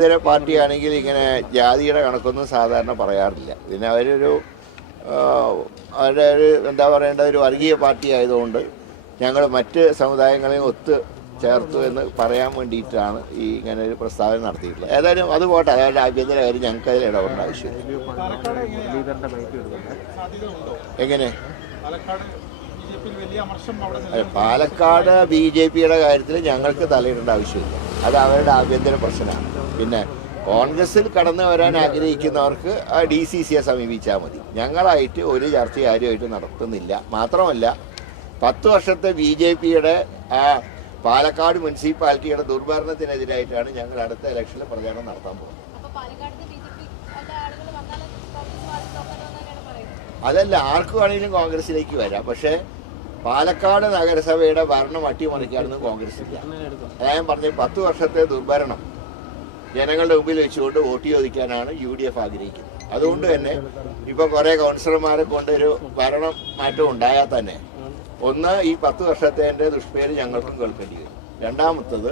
ഇതര പാർട്ടിയാണെങ്കിൽ ഇങ്ങനെ ജാതിയുടെ കണക്കൊന്നും സാധാരണ പറയാറില്ല. പിന്നെ അവരൊരു അവരുടെ ഒരു എന്താ പറയേണ്ട ഒരു വർഗീയ പാർട്ടി ആയതുകൊണ്ട് ഞങ്ങൾ മറ്റ് സമുദായങ്ങളെയും ഒത്ത് ചേർത്തു എന്ന് പറയാൻ വേണ്ടിയിട്ടാണ് ഈ ഇങ്ങനെ ഒരു പ്രസ്താവന നടത്തിയിട്ടുള്ളത്. ഏതായാലും അത് പോട്ടെ അയാളുടെ ആഭ്യന്തര കാര്യം ഞങ്ങൾക്ക് അതിൽ ഇടപെടേണ്ട ആവശ്യമില്ല. സാധ്യതയുണ്ടോ എങ്ങനെ പാലക്കാട് ബി ജെ പിയുടെ കാര്യത്തിൽ ഞങ്ങൾക്ക് തലയിടേണ്ട ആവശ്യമില്ല. അത് അവരുടെ ആഭ്യന്തര പ്രശ്നമാണ്. പിന്നെ കോൺഗ്രസിൽ കടന്നു വരാൻ ആഗ്രഹിക്കുന്നവർക്ക് ഡി സി സിയെ സമീപിച്ചാൽ മതി. ഞങ്ങളായിട്ട് ഒരു ചർച്ച കാര്യമായിട്ട് നടത്തുന്നില്ല. മാത്രമല്ല പത്ത് വർഷത്തെ ബി ജെ പിയുടെ ആ പാലക്കാട് മുനിസിപ്പാലിറ്റിയുടെ ദുർഭരണത്തിനെതിരായിട്ടാണ് ഞങ്ങൾ അടുത്ത ഇലക്ഷനിൽ പ്രചാരണം നടത്താൻ പോകുന്നത്. അതല്ല ആർക്കു വേണമെങ്കിലും കോൺഗ്രസിലേക്ക് വരാം. പക്ഷേ പാലക്കാട് നഗരസഭയുടെ ഭരണം അട്ടിമറിക്കാനൊന്നും കോൺഗ്രസ് അതായത് പറഞ്ഞ പത്ത് വർഷത്തെ ദുർഭരണം ജനങ്ങളുടെ മുമ്പിൽ വെച്ചുകൊണ്ട് വോട്ട് ചോദിക്കാനാണ് യു ഡി എഫ് ആഗ്രഹിക്കുന്നത്. അതുകൊണ്ട് തന്നെ ഇപ്പൊ കുറെ കൗൺസിലർമാരെ കൊണ്ടൊരു ഭരണം മാറ്റം ഉണ്ടായാൽ തന്നെ ഒന്ന് ഈ പത്ത് വർഷത്തെ ദുഷ്പേര് ഞങ്ങൾക്കും കേൾക്കേണ്ടി വരും. രണ്ടാമത്തത്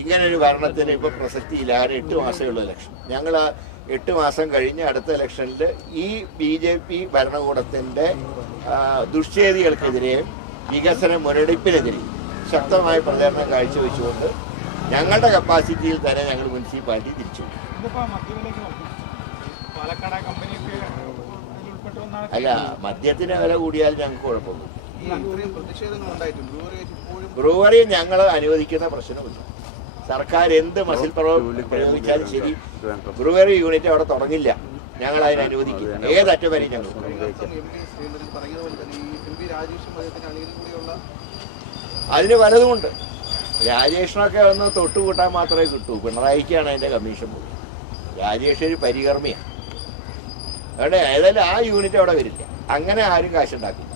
ഇങ്ങനൊരു ഒരു ഭരണത്തിന് ഇപ്പൊ പ്രസക്തിയില്ല. ആരും എട്ട് മാസമേ ഉള്ളൂ ഇലക്ഷൻ. ഞങ്ങൾ എട്ട് മാസം കഴിഞ്ഞ് അടുത്ത ഇലക്ഷനിൽ ഈ ബി ജെ പി ഭരണകൂടത്തിന്റെ ദുഷ്ചേതികൾക്കെതിരെയും വികസന മുരടിപ്പിനെതിരെയും ശക്തമായ പ്രചാരണം കാഴ്ചവെച്ചുകൊണ്ട് ഞങ്ങളുടെ കപ്പാസിറ്റിയിൽ തന്നെ ഞങ്ങൾ മുനിസിപ്പാലിറ്റി തിരിച്ചു അല്ല മദ്യത്തിന് വില കൂടിയാൽ ഞങ്ങൾക്ക് കുഴപ്പമൊന്നും ഈ ഇത്രയും പ്രതിഷേധങ്ങൾ ബ്രൂവറി ഇപ്പോഴും ബ്രൂവറി ഞങ്ങൾ അനുവദിക്കുന്ന പ്രശ്നമില്ല സർക്കാർ എന്ത് മസിൽ പ്രയോഗിച്ചാലും ശരി. ബ്രൂവറി യൂണിറ്റ് അവിടെ തുടങ്ങില്ല. ഞങ്ങൾ അതിനെ അനുവദിക്കില്ല ഏതറ്റം വരെയും ഞങ്ങൾ അതിന് പലതുമുണ്ട്. രാജേഷിനൊക്കെ ഒന്ന് തൊട്ടുകൂട്ടാൻ മാത്രമേ കിട്ടൂ. പിണറായിക്കാണ് അതിന്റെ കമ്മീഷൻ പോയി. രാജേഷ് ഒരു പരികർമ്മിയാണ് അവിടെ ഏതായാലും ആ യൂണിറ്റ് അവിടെ വരില്ല. അങ്ങനെ ആരും കാശുണ്ടാക്കില്ല.